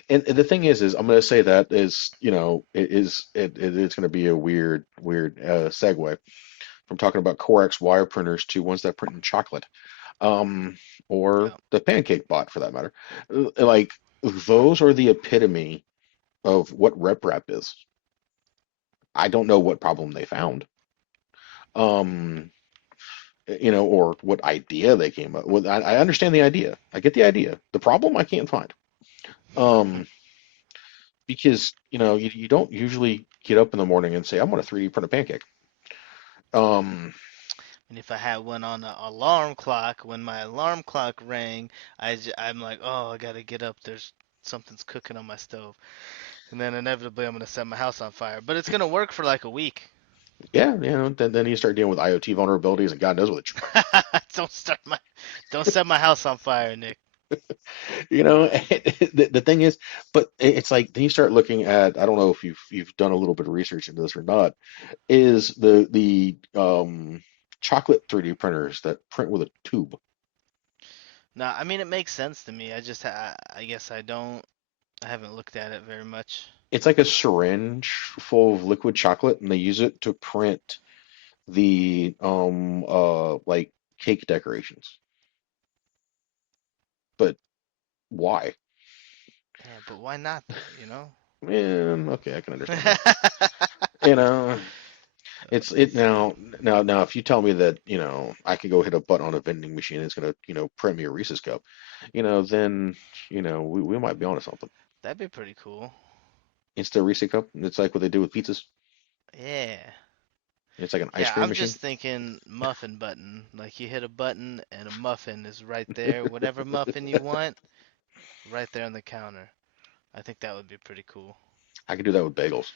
and the thing is I'm going to say that is, it's going to be a weird segue from talking about Corex wire printers to ones that print in chocolate, um, or Yeah. the Pancake Bot for that matter. Like those are the epitome of what RepRap is. I don't know what problem they found, um, or what idea they came up with. I understand the idea. I get the idea. The problem I can't find. Um, because you don't usually get up in the morning and say, I'm going to 3D print a pancake. Um, And if I had one on an alarm clock, when my alarm clock rang, I'm like, oh, I gotta get up. There's something's cooking on my stove. And then inevitably I'm gonna set my house on fire. But it's gonna work for like a week. yeah, then you start dealing with IoT vulnerabilities and God knows what. Don't start my, don't set my house on fire, Nick. The thing is, but it's like then you start looking at. I don't know if you've done a little bit of research into this or not. Is the chocolate 3D printers that print with a tube? No, I mean, it makes sense to me. I guess I don't. I haven't looked at it very much. It's like a syringe full of liquid chocolate, and they use it to print the like cake decorations. But why? Yeah, but why not though? You know? Yeah, okay, I can understand that. You know, it's it now if you tell me that, I could go hit a button on a vending machine and it's gonna, print me a Reese's cup, then, we might be onto something. That'd be pretty cool. Insta Reese's cup, it's like what they do with pizzas. Yeah. It's like an ice Yeah, cream I'm machine. just thinking muffin button. Like you hit a button and a muffin is right there. Whatever muffin you want, right there on the counter. I think that would be pretty cool. I could do that with bagels.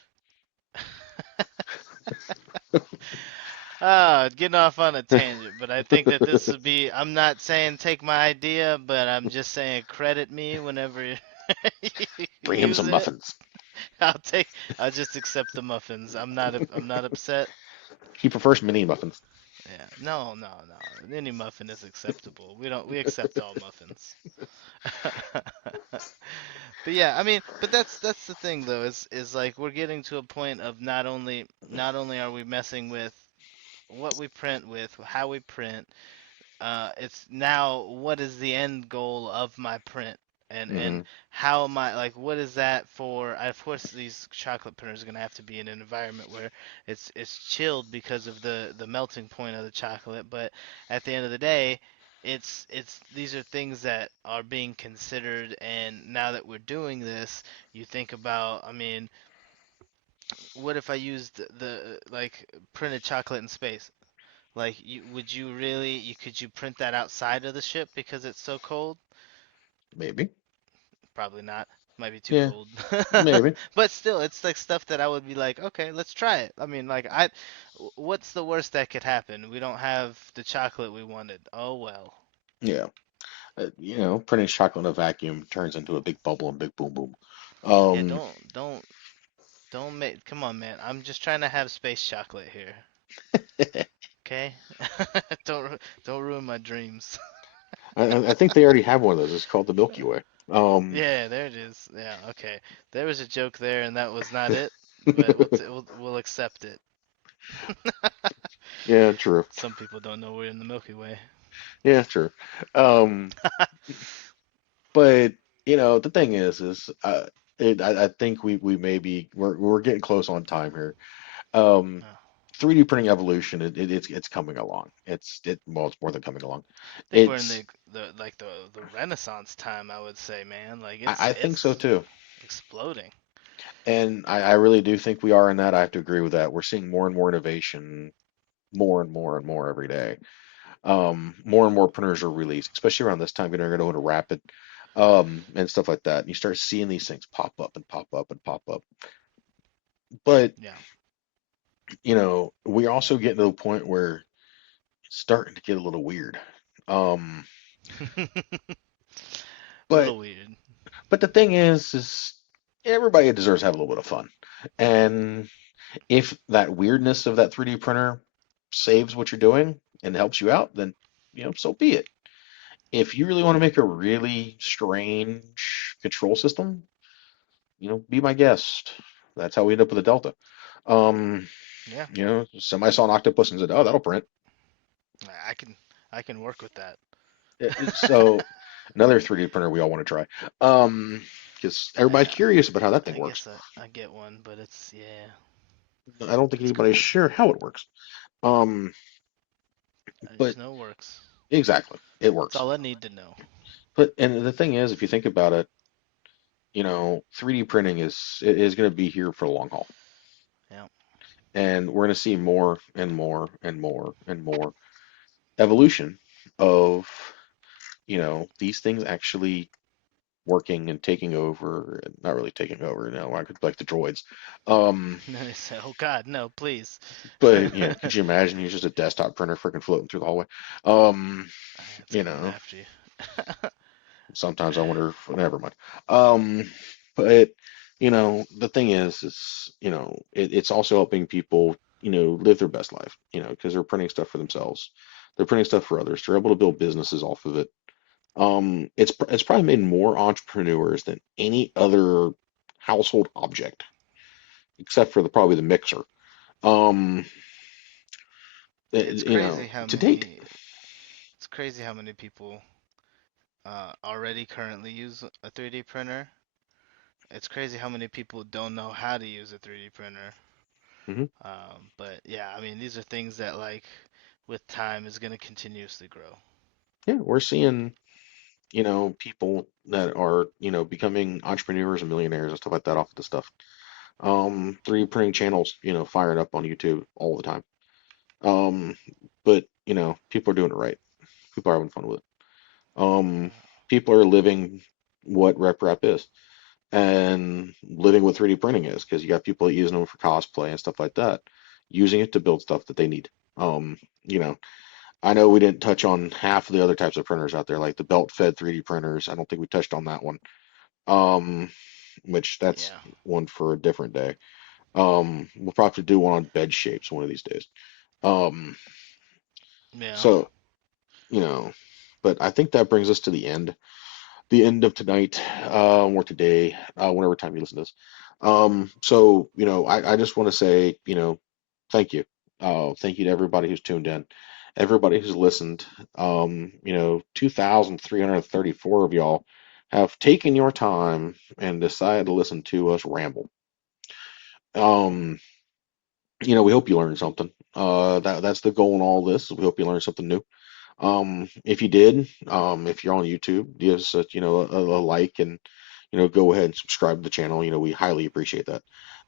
Ah, getting off on a tangent, but I think that this would be. I'm not saying take my idea, but I'm just saying credit me whenever you Bring him use some it. muffins. I'll take. I'll just accept the muffins. I'm not upset. He prefers mini muffins. Yeah. No, no, no. Any muffin is acceptable. We accept all muffins. But yeah, I mean, but that's the thing though, is like we're getting to a point of not only are we messing with what we print with, how we print, it's now what is the end goal of my print, and Hmm. how am I, like, what is that for? Of course these chocolate printers are going to have to be in an environment where it's chilled because of the melting point of the chocolate, but at the end of the day, it's these are things that are being considered, and now that we're doing this, you think about, I mean, what if I used the like printed chocolate in space? Like, would you really, could you print that outside of the ship because it's so cold? Maybe. probably not. Might be too Yeah, cold. maybe. But still, it's like stuff that I would be like, okay, let's try it. I mean, like, what's the worst that could happen? We don't have the chocolate we wanted. Oh well. Yeah. Printing chocolate in a vacuum turns into a big bubble and big boom boom. Yeah, Um, don't make. Come on, man. I'm just trying to have space chocolate here. Okay? Don't ruin my dreams. I think they already have one of those. It's called the Milky Way. Um, Yeah, there it is. Yeah, okay. There was a joke there, and that was not it, but we'll accept it. yeah, true. Some people don't know we're in the Milky Way. Yeah, true. Um, but the thing is, I think we may be we're getting close on time here. Um, I 3D printing evolution, it's coming along. Well, it's more than coming along. think we're in It's the Renaissance time, I would say, man. Like I think so it's too. exploding. And I really do think we are in that. I have to agree with that. We're seeing more and more innovation, more and more and more every day. More and more printers are released, especially around this time, getting into rapid, and stuff like that. And you start seeing these things pop up and pop up and pop up. But, Yeah. we also get to the point where it's starting to get a little weird. Um, but Little weird. but the thing is everybody deserves to have a little bit of fun. And if that weirdness of that 3D printer saves what you're doing and helps you out, then so be it. If you really want to make a really strange control system, be my guest. That's how we end up with a Delta. Um, Yeah. somebody saw an octopus and said, "Oh, that'll print." I can I can work with that. So another 3D printer we all want to try. Because everybody's I curious about how that thing I works. guess I get one, but it's yeah, I don't think it's anybody's cool. sure how it works. Um, I but just know it works. exactly, it That's works. all I need to know. But and the thing is, if you think about it, 3D printing is going to be here for the long haul, Yeah. and we're going to see more and more and more and more evolution of these things actually working and taking over, and not really taking over. I could like the droids. Um, And then they say, "Oh God, no, please." but could you imagine he's just a desktop printer freaking floating through the hallway? Um, It's you coming know, after you. sometimes I wonder if, never mind. But the thing is it's also helping people, live their best life, because they're printing stuff for themselves. They're printing stuff for others. They're able to build businesses off of it. It's probably made more entrepreneurs than any other household object, except for probably the mixer. Um, It's crazy how to date. many. It's crazy how many people already currently use a 3D printer. It's crazy how many people don't know how to use a 3D printer. Mhm. But yeah, I mean, these are things that like with time is going to continuously grow. Yeah, we're seeing, people that are, becoming entrepreneurs and millionaires and stuff like that off of the stuff. 3D printing channels, firing up on YouTube all the time. Um, but, people are doing it right. People are having fun with it. Um, people are living what RepRap is and living what 3D printing is, because you got people using them for cosplay and stuff like that, using it to build stuff that they need. Um, you know, I know we didn't touch on half of the other types of printers out there, like the belt-fed 3D printers. I don't think we touched on that one. Um, which that's Yeah. one for a different day. We'll probably do one on bed shapes one of these days. Um, Yeah. so, you know, but I think that brings us to the end of tonight, or today, whenever time you listen to this. So, I just want to say, thank you. Thank you to everybody who's tuned in, everybody who's listened. 2,334 of y'all have taken your time and decided to listen to us ramble. Um, we hope you learned something. That's the goal in all this. We hope you learned something new. If you did, if you're on YouTube, give us a like, and go ahead and subscribe to the channel. We highly appreciate that.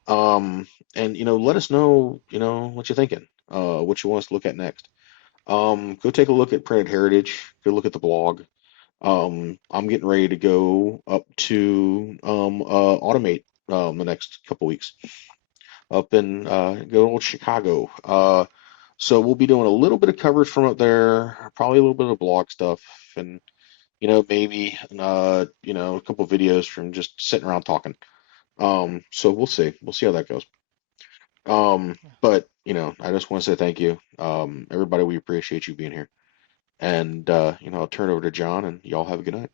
And let us know what you're thinking, what you want us to look at next. Go take a look at Printed Heritage. Go look at the blog. I'm getting ready to go up to Automate the next couple weeks up in good old Chicago. So we'll be doing a little bit of coverage from up there, probably a little bit of blog stuff, and maybe a couple videos from just sitting around talking. So we'll see. We'll see how that goes. But I just want to say thank you. Everybody, we appreciate you being here. And I'll turn it over to John, and y'all have a good night.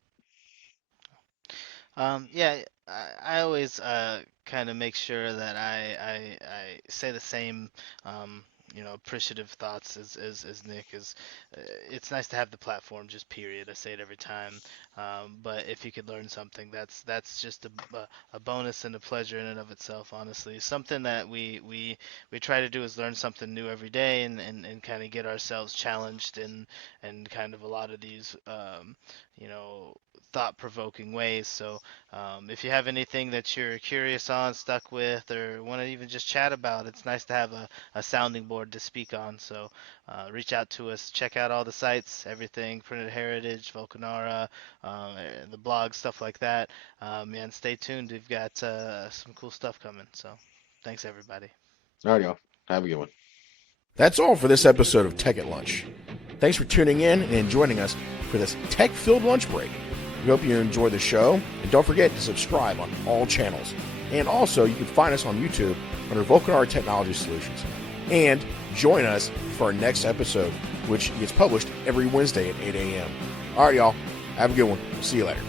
Yeah, I always kind of make sure that I say the same, appreciative thoughts as Nick is. It's nice to have the platform, just period. I say it every time. But if you could learn something, that's just a bonus and a pleasure in and of itself. Honestly, something that we try to do is learn something new every day and kind of get ourselves challenged and kind of a lot of these thought-provoking ways. So if you have anything that you're curious on, stuck with, or want to even just chat about, it's nice to have a sounding board to speak on. So reach out to us. Check out all the sites, everything, Printed Heritage, Volcanara, the blog, stuff like that. And stay tuned. We've got some cool stuff coming. So thanks, everybody. All right, y'all. Have a good one. That's all for this episode of Tech at Lunch. Thanks for tuning in and joining us for this tech-filled lunch break. We hope you enjoy the show, and don't forget to subscribe on all channels. And also, you can find us on YouTube under Volcanara Technology Solutions. And join us for our next episode, which gets published every Wednesday at 8 a.m. All right, y'all. Have a good one. See you later.